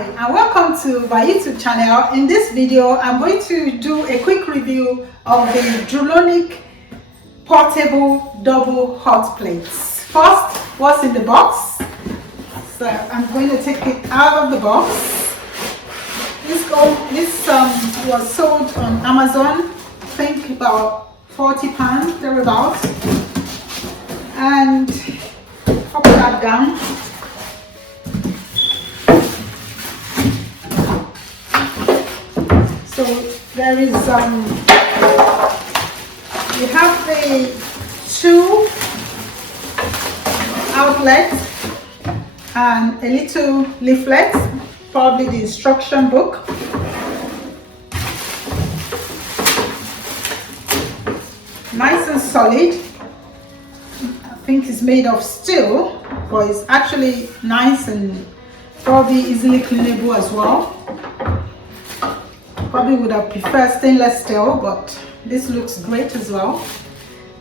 Hi and welcome to my YouTube channel. In this video I'm going to do a quick review of the Duranic portable double hot plates. First, what's in the box? So I'm going to take it out of the box. This was sold on Amazon, I think about £40 thereabouts, and I'll put that down. So there is you have the two outlets and a little leaflet, probably the instruction book. Nice and solid. I think it's made of steel, but it's actually nice and probably easily cleanable as well. Probably would have preferred stainless steel, but this looks great as well.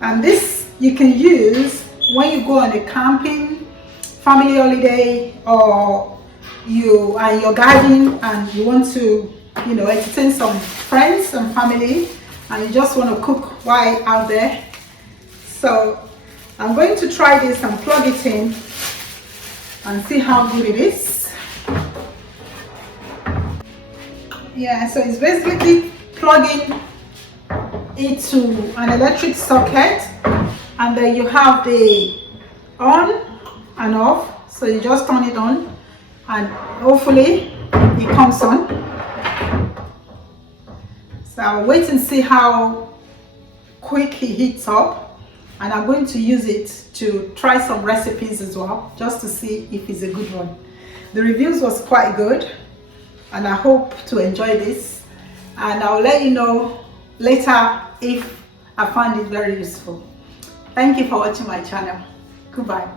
And this you can use when you go on a camping, family holiday, or you are in your garden and you want to, entertain some friends and family, and you just want to cook while out there. So I'm going to try this and plug it in and see how good it is. Yeah, so it's basically plugging into an electric socket, and then you have the on and off. So you just turn it on and hopefully it comes on. So I'll wait and see how quick it heats up, and I'm going to use it to try some recipes as well, just to see if it's a good one. The reviews was quite good, and I hope to enjoy this, and I'll let you know later if I find it very useful. Thank you for watching my channel. Goodbye.